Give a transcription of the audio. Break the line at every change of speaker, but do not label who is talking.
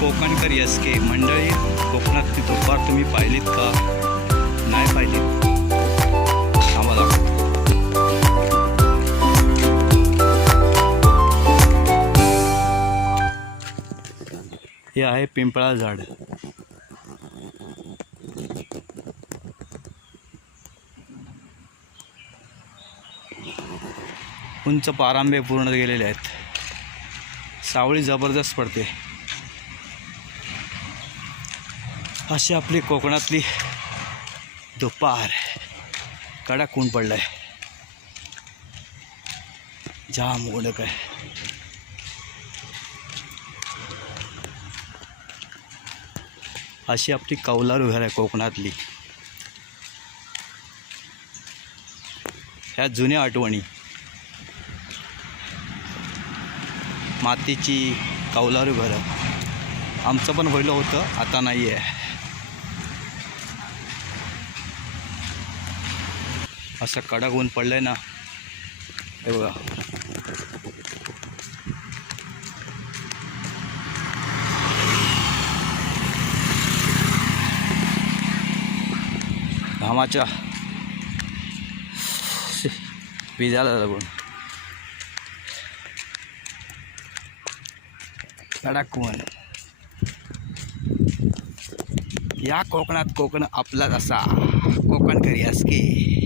कोकणकर S के मंडळी कोकणातली दुपार तुम्ही पाहिलीत का? नाही पाहिलीत आम्हाला हे आहे पिंपळा झाड. उंच पारांबे पूर्ण गेलेले आहेत. सावळी जबरदस्त पडते. अशी आपली कोकणातली दुपार. कडक ऊन पडलाय. जाम उडक आहे. अशी आपली कौलारू घर आहे कोकणातली. ह्या जुन्या आठवणी. मातीची कौलारू घरं आमचं पण व्हायला होतं आता नाही आहे असं कडक ऊन पडलं ना. हे बघा. घामाच्या. विजाला लागून कडक ऊन. या कोकणात कोकण आपलाच असा कोकण करी की